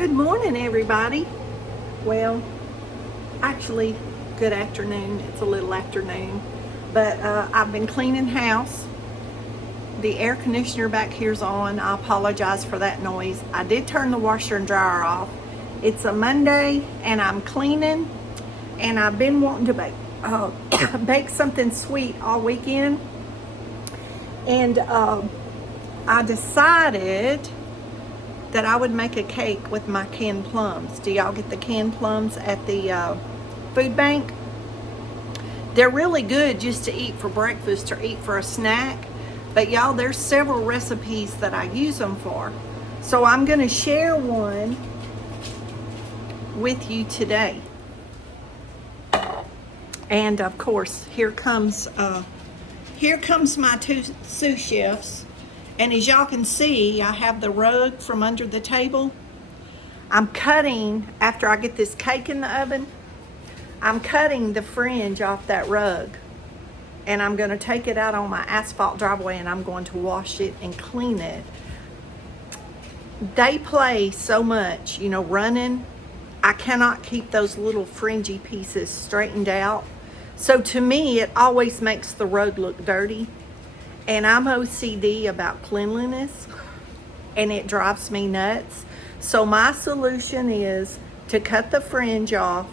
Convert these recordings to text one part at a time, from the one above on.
Good morning, everybody. Well, actually, good afternoon. It's a little afternoon, but I've been cleaning house. The air conditioner back here's on. I apologize for that noise. I did turn the washer and dryer off. It's a Monday, and I'm cleaning, and I've been wanting to bake something sweet all weekend, and I decided that I would make a cake with my canned plums. Do y'all get the canned plums at the food bank? They're really good just to eat for breakfast or eat for a snack. But y'all, there's several recipes that I use them for. So I'm gonna share one with you today. And of course, here comes my two sous chefs. And as y'all can see, I have the rug from under the table. I'm cutting, after I get this cake in the oven, I'm cutting the fringe off that rug. And I'm gonna take it out on my asphalt driveway and I'm going to wash it and clean it. They play so much, you know, running. I cannot keep those little fringy pieces straightened out. So to me, it always makes the rug look dirty. And I'm OCD about cleanliness, and it drives me nuts. So my solution is to cut the fringe off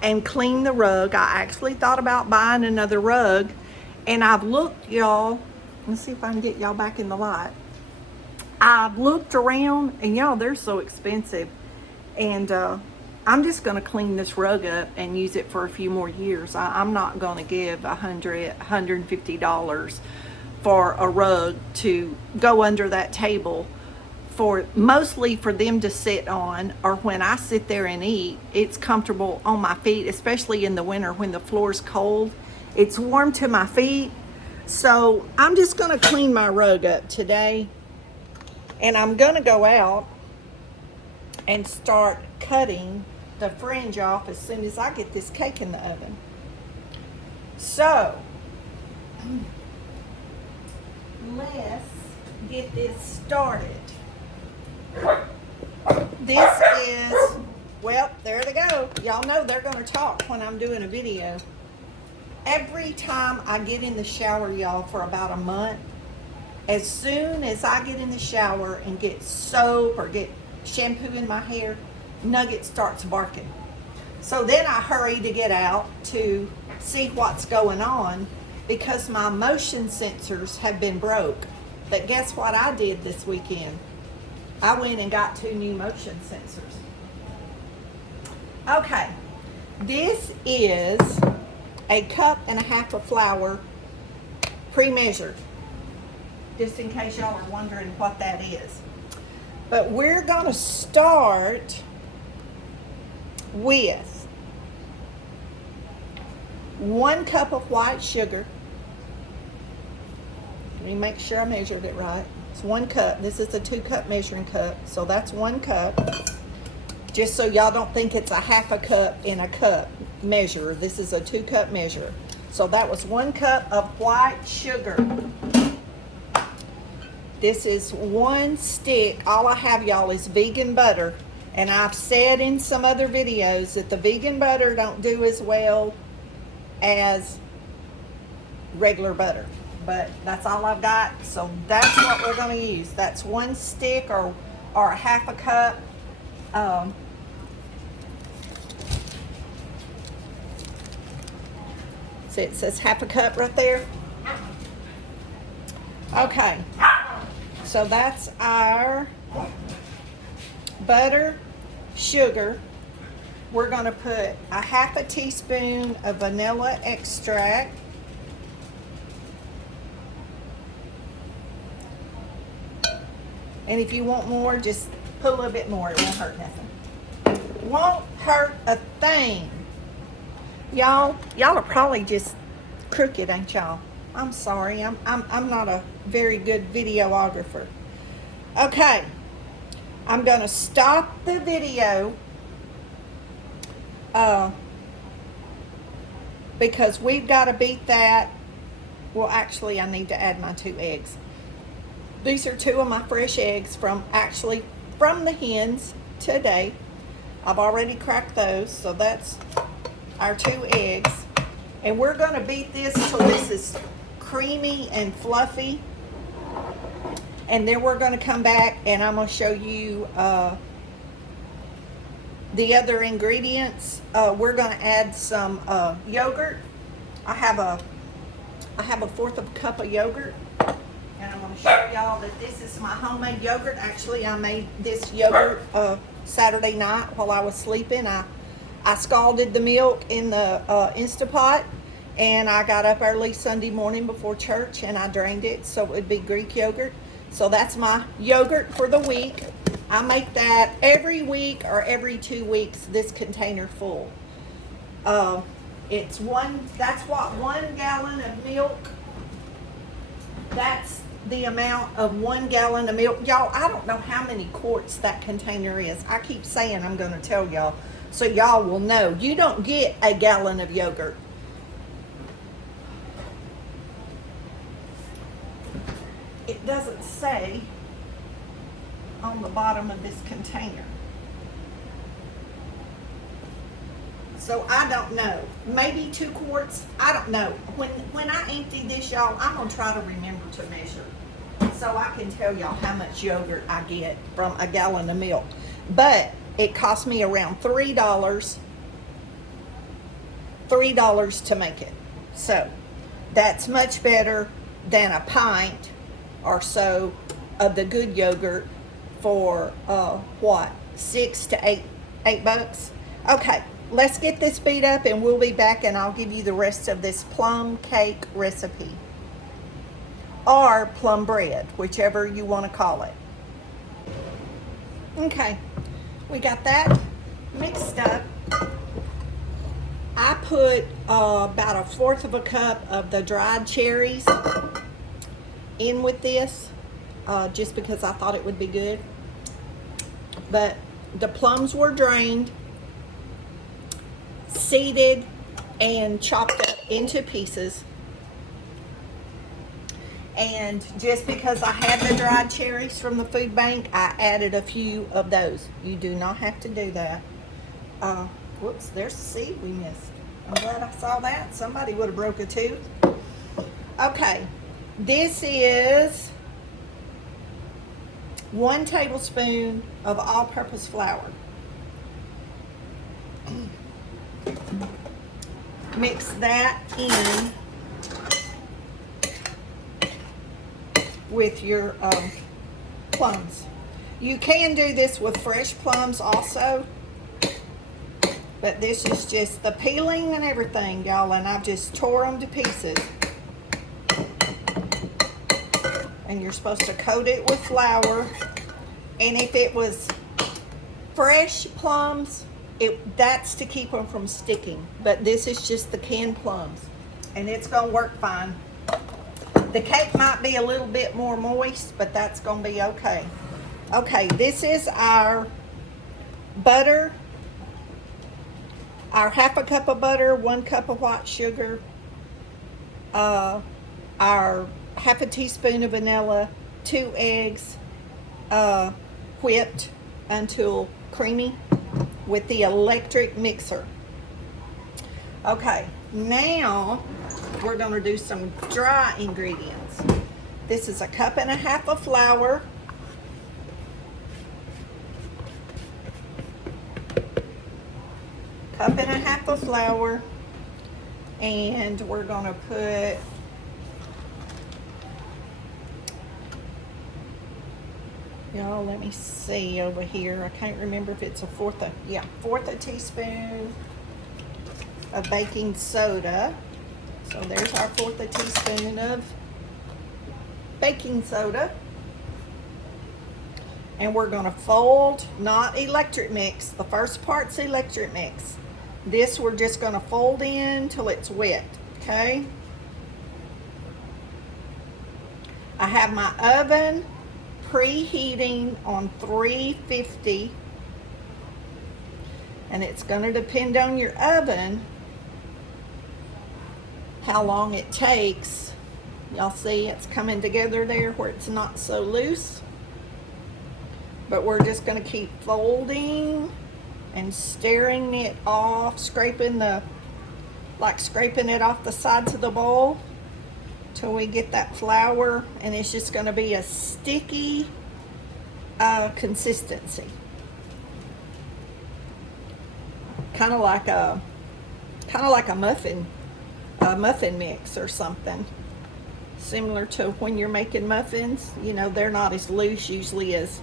and clean the rug. I actually thought about buying another rug, and I've looked, y'all. Let's see if I can get y'all back in the light. I've looked around, and y'all, they're so expensive. And I'm just gonna clean this rug up and use it for a few more years. I'm not gonna give $150 for a rug to go under that table, for mostly for them to sit on, or when I sit there and eat, it's comfortable on my feet, especially in the winter when the floor's cold. It's warm to my feet. So I'm just gonna clean my rug up today, and I'm gonna go out and start cutting the fringe off as soon as I get this cake in the oven. So let's get this started. This is, well, there they go. Y'all know they're gonna talk when I'm doing a video. Every time I get in the shower, y'all, for about a month, as soon as I get in the shower and get soap or get shampoo in my hair, Nugget starts barking. So then I hurry to get out to see what's going on, because my motion sensors have been broke. But guess what I did this weekend? I went and got 2 new motion sensors. Okay, this is a 1.5 cups of flour, pre-measured, just in case y'all are wondering what that is. But we're gonna start with 1 cup of white sugar. Let me make sure I measured it right. It's 1 cup. This is a 2-cup measuring cup, so that's 1 cup. Just so y'all don't think it's a 1/2 cup in a cup measure. This is a 2-cup measure. So that was 1 cup of white sugar. This is 1 stick. All I have, y'all, is vegan butter. And I've said in some other videos that the vegan butter don't do as well as regular butter. But that's all I've got, so that's what we're gonna use. That's 1 stick or a 1/2 cup. See, it says 1/2 cup right there. Okay, so that's our butter, sugar. We're gonna put a 1/2 teaspoon of vanilla extract. And if you want more, just put a little bit more. It won't hurt nothing. Won't hurt a thing. Y'all are probably just crooked, ain't y'all? I'm sorry. I'm not a very good videographer. Okay. I'm gonna stop the video because we've got to beat that. Well, actually, I need to add my 2 eggs. These are 2 of my fresh eggs from the hens today. I've already cracked those, so that's our 2 eggs. And we're gonna beat this till this is creamy and fluffy. And then we're gonna come back and I'm gonna show you the other ingredients. We're gonna add some yogurt. I have a 1/4 of a cup of yogurt. And I'm gonna show y'all that this is my homemade yogurt. Actually, I made this yogurt Saturday night while I was sleeping. I scalded the milk in the Instapot, and I got up early Sunday morning before church and I drained it so it would be Greek yogurt. So that's my yogurt for the week. I make that every week or every 2 weeks, this container full. That's what 1 gallon of milk, that's the amount of 1 gallon of milk. Y'all, I don't know how many quarts that container is. I keep saying I'm gonna tell y'all, so y'all will know. You don't get a gallon of yogurt. It doesn't say on the bottom of this container. So I don't know. Maybe 2 quarts. I don't know. When I empty this, y'all, I'm gonna try to remember to measure, so I can tell y'all how much yogurt I get from a gallon of milk. But it cost me around $3 to make it. So that's much better than a pint or so of the good yogurt for what, $6 to $8 bucks. Okay, let's get this beat up and we'll be back and I'll give you the rest of this plum cake recipe, or plum bread, whichever you want to call it. Okay, we got that mixed up. I put about 1/4 of a cup of the dried cherries in with this, just because I thought it would be good. But the plums were drained, seeded, and chopped up into pieces. And just because I had the dried cherries from the food bank, I added a few of those. You do not have to do that. Whoops, there's a seed we missed. I'm glad I saw that. Somebody would have broke a tooth. Okay, this is 1 tablespoon of all-purpose flour. Mix that in with your plums. You can do this with fresh plums also, but this is just the peeling and everything, y'all, and I've just tore them to pieces. And you're supposed to coat it with flour. And if it was fresh plums, that's to keep them from sticking. But this is just the canned plums, and it's gonna work fine. The cake might be a little bit more moist, but that's gonna be okay. Okay, this is our butter, our 1/2 a cup of butter, 1 cup of white sugar, our 1/2 a teaspoon of vanilla, 2 eggs, whipped until creamy with the electric mixer. Okay, now we're gonna do some dry ingredients. This is 1.5 cups of flour, cup and a half of flour, and we're gonna put y'all, let me see over here. I can't remember if it's a 1/4 a teaspoon of baking soda. So there's our 1/4 a teaspoon of baking soda. And we're gonna fold, not electric mix. The first part's electric mix. This we're just gonna fold in till it's wet, okay? I have my oven preheating on 350, and it's going to depend on your oven how long it takes. Y'all see it's coming together there where it's not so loose. But we're just going to keep folding and stirring it off, scraping it off the sides of the bowl till we get that flour, and it's just going to be a sticky consistency, kind of like a muffin mix or something, similar to when you're making muffins. You know, they're not as loose usually as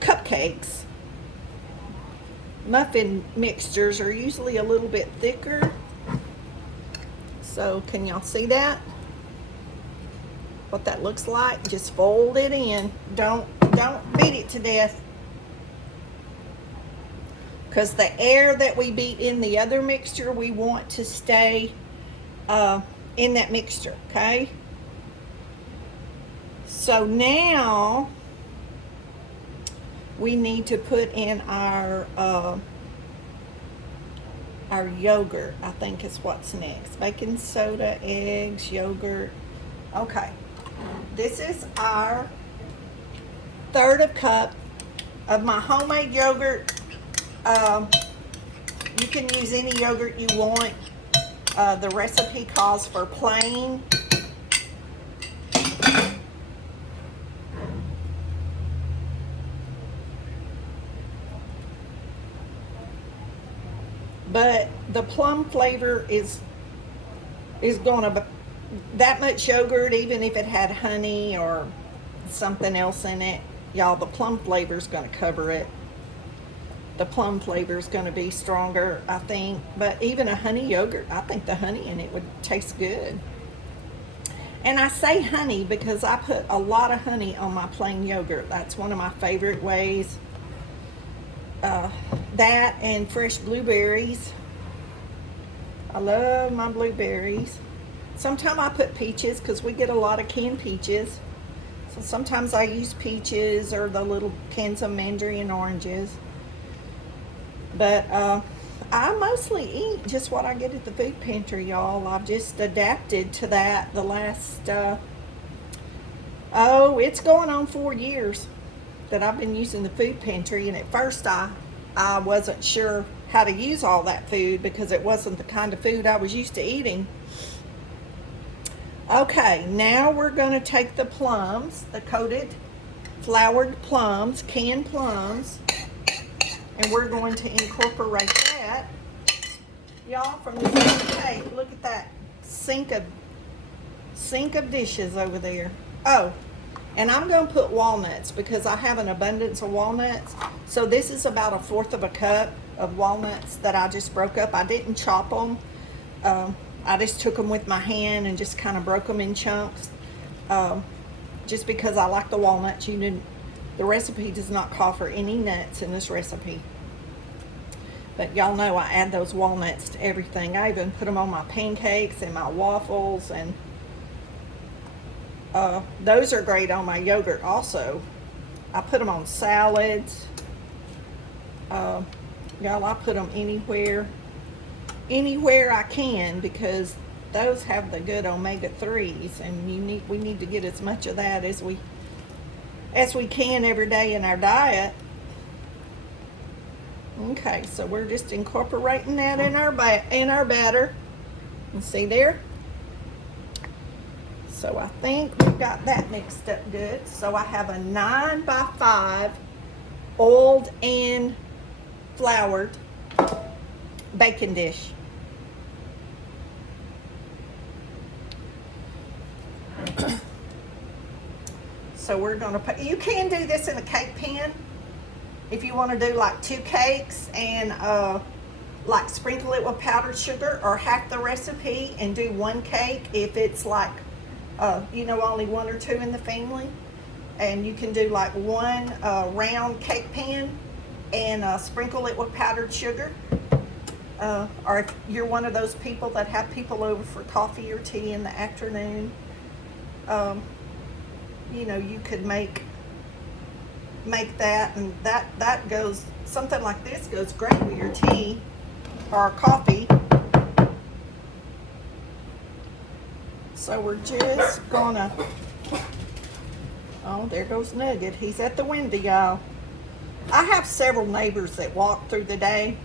cupcakes. Muffin mixtures are usually a little bit thicker. So can y'all see that? What that looks like? Just fold it in. Don't beat it to death, because the air that we beat in the other mixture, we want to stay in that mixture, okay? So now we need to put in our yogurt, I think is what's next. Baking soda, eggs, yogurt. Okay, this is our 1/3 cup of my homemade yogurt. You can use any yogurt you want. The recipe calls for plain. But the plum flavor is going to, that much yogurt, even if it had honey or something else in it, y'all, the plum flavor is going to cover it. The plum flavor is going to be stronger, I think. But even a honey yogurt, I think the honey in it would taste good. And I say honey because I put a lot of honey on my plain yogurt. That's one of my favorite ways. That and fresh blueberries. I love my blueberries. Sometimes I put peaches because we get a lot of canned peaches. So sometimes I use peaches or the little cans of mandarin oranges. But I mostly eat just what I get at the food pantry, y'all. I've just adapted to that the last, it's going on 4 years that I've been using the food pantry. And at first I wasn't sure how to use all that food because it wasn't the kind of food I was used to eating. Okay, now we're going to take the plums, the coated floured plums, canned plums, and we're going to incorporate that. Y'all, from the same cake, look at that sink of dishes over there. Oh, and I'm going to put walnuts because I have an abundance of walnuts. So this is about 1/4 cup of walnuts that I just broke up. I didn't chop them. I just took them with my hand and just kind of broke them in chunks. Just because I like the walnuts. The recipe does not call for any nuts in this recipe. But y'all know I add those walnuts to everything. I even put them on my pancakes and my waffles, and those are great on my yogurt also. I put them on salads. Y'all, I put them anywhere I can because those have the good omega-3s, and we need to get as much of that as we can every day in our diet. Okay, so we're just incorporating that in our batter. You see there? So I think we've got that mixed up good. So I have a 9x5 oiled and floured baking dish. So we're gonna put, you can do this in a cake pan if you want to do like 2 cakes and like sprinkle it with powdered sugar, or half the recipe and do 1 cake if it's like only 1 or 2 in the family. And you can do like 1 round cake pan and sprinkle it with powdered sugar. Or if you're one of those people that have people over for coffee or tea in the afternoon, you could make that, and that goes, something like this goes great with your tea or coffee. So we're just gonna Oh, there goes Nugget. He's at the window, y'all. I have several neighbors that walk through the day.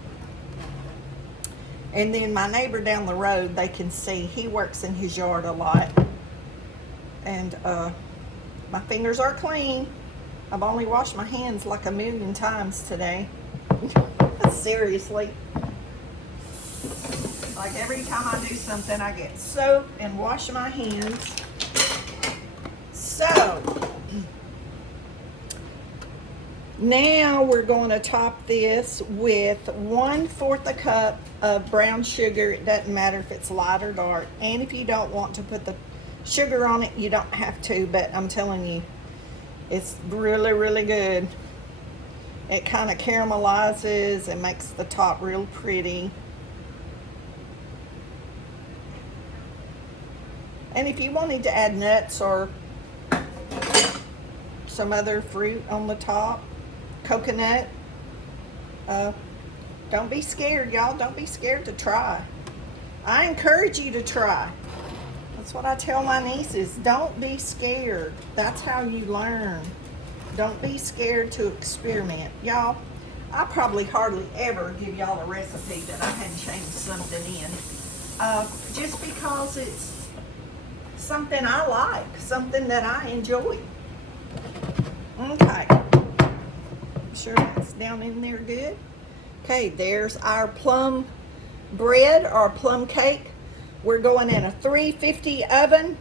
And then my neighbor down the road, they can see he works in his yard a lot. And my fingers are clean. I've only washed my hands like 1,000,000 times today. Seriously. Like every time I do something, I get soap and wash my hands. So, now we're going to top this with 1/4 a cup of brown sugar. It doesn't matter if it's light or dark. And if you don't want to put the sugar on it, you don't have to, but I'm telling you, it's really, really good. It kind of caramelizes and makes the top real pretty. And if you wanted to add nuts or some other fruit on the top, coconut, don't be scared, y'all. Don't be scared to try. I encourage you to try. That's what I tell my nieces. Don't be scared. That's how you learn. Don't be scared to experiment. Y'all, I probably hardly ever give y'all a recipe that I hadn't changed something in. Just because it's something I like, something that I enjoy. Okay. Sure that's down in there good. Okay, there's our plum bread or plum cake. We're going in a 350 oven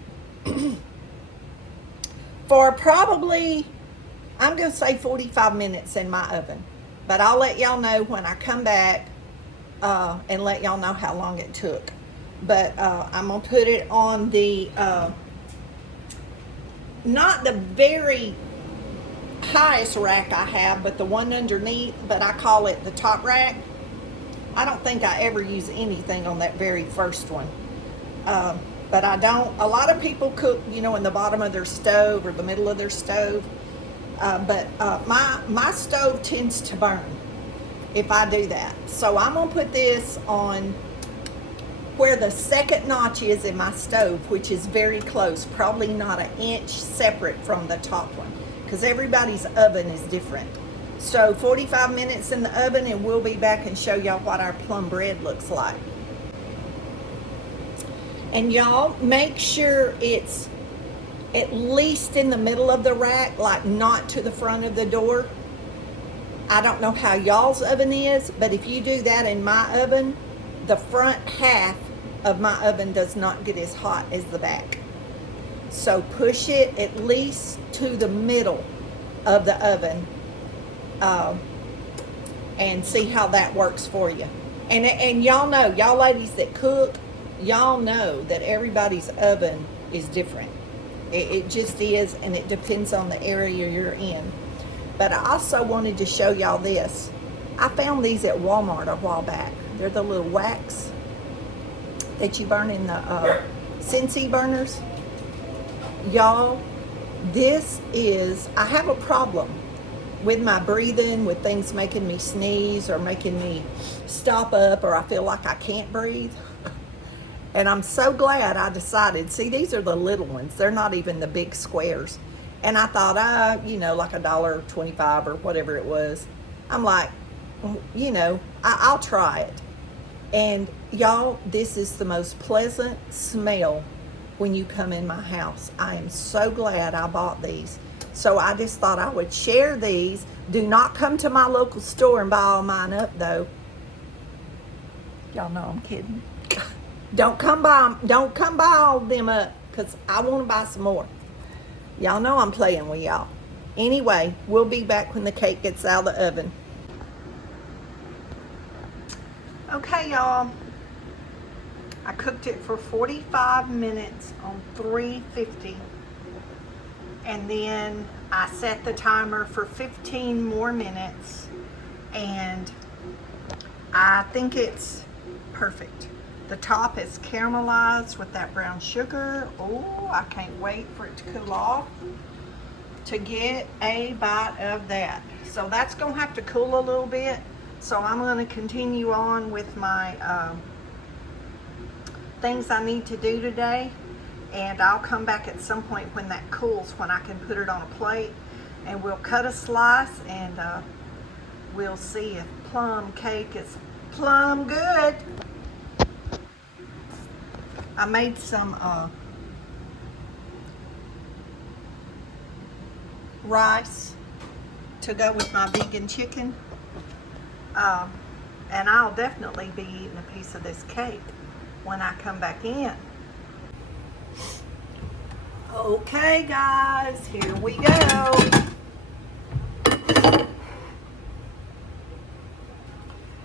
for probably, I'm going to say 45 minutes in my oven. But I'll let y'all know when I come back and let y'all know how long it took. But I'm going to put it on the, not the very highest rack I have, but the one underneath, but I call it the top rack. I don't think I ever use anything on that very first one. But I don't, a lot of people cook, you know, in the bottom of their stove or the middle of their stove. But my stove tends to burn if I do that. So I'm gonna put this on where the second notch is in my stove, which is very close, probably not an inch separate from the top one, because everybody's oven is different. So 45 minutes in the oven, and we'll be back and show y'all what our plum bread looks like. And y'all, make sure it's at least in the middle of the rack, like not to the front of the door. I don't know how y'all's oven is, but if you do that in my oven, the front half of my oven does not get as hot as the back. So push it at least to the middle of the oven and see how that works for you. And y'all know, y'all ladies that cook, y'all know that everybody's oven is different. It just is, and it depends on the area you're in. But I also wanted to show y'all this. I found these at Walmart a while back. They're the little wax that you burn in the Scentsy burners. Y'all, this is, I have a problem with my breathing, with things making me sneeze or making me stop up, or I feel like I can't breathe. And I'm so glad I decided, see, these are the little ones. They're not even the big squares. And I thought, you know, like $1.25 or whatever it was. I'm like, you know, I'll try it. And y'all, this is the most pleasant smell when you come in my house. I am so glad I bought these. So I just thought I would share these. Do not come to my local store and buy all mine up, though. Y'all know I'm kidding. Don't come buy all of them up, because I want to buy some more. Y'all know I'm playing with y'all. Anyway, we'll be back when the cake gets out of the oven. Okay, y'all. I cooked it for 45 minutes on 350. And then I set the timer for 15 more minutes. And I think it's perfect. The top is caramelized with that brown sugar. Oh, I can't wait for it to cool off to get a bite of that. So that's gonna have to cool a little bit. So I'm gonna continue on with my things I need to do today. And I'll come back at some point when that cools, when I can put it on a plate, and we'll cut a slice, and we'll see if plum cake is plum good. I made some rice to go with my vegan chicken. And I'll definitely be eating a piece of this cake when I come back in. Okay guys, here we go.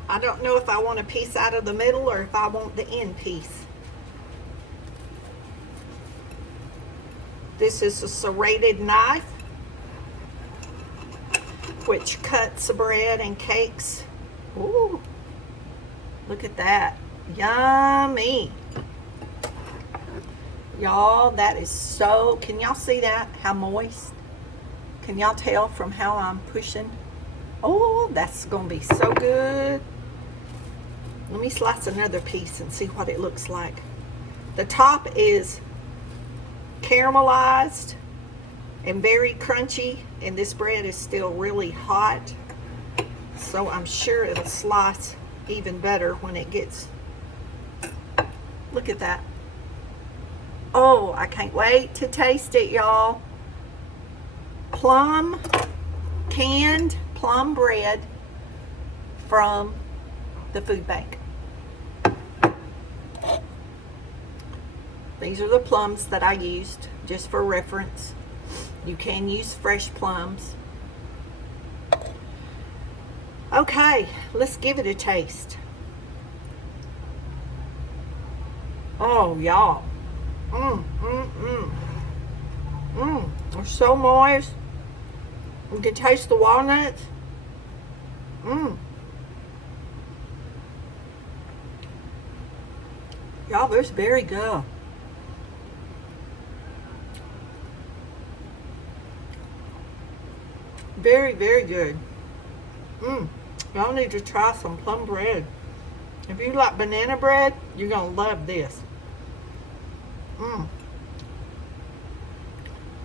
I don't know if I want a piece out of the middle or if I want the end piece. This is a serrated knife, which cuts bread and cakes. Ooh, look at that. Yummy. Y'all, that is so, can y'all see that? How moist? Can y'all tell from how I'm pushing? Oh, that's gonna be so good. Let me slice another piece and see what it looks like. The top is caramelized and very crunchy, and this bread is still really hot, so I'm sure it'll slice even better when it gets, look at that. Oh, I can't wait to taste it, y'all. Plum, canned plum bread from the food bank. These are the plums that I used, just for reference. You can use fresh plums. Okay, let's give it a taste. Oh, y'all. They're so moist. You can taste the walnuts. Y'all, this is very good. Very, very good. Y'all need to try some plum bread. If you like banana bread, you're gonna love this.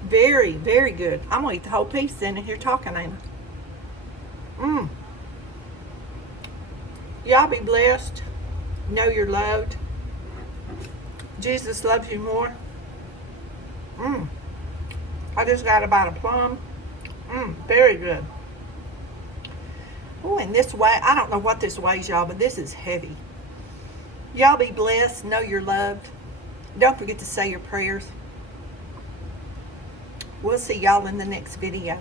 Very, very good. I'm gonna eat the whole piece then and here talking, ain't I? Y'all be blessed. Know you're loved. Jesus loves you more. I just got about a plum. Very good. Oh, and this way, I don't know what this weighs, y'all, but this is heavy. Y'all be blessed. Know you're loved. Don't forget to say your prayers. We'll see y'all in the next video.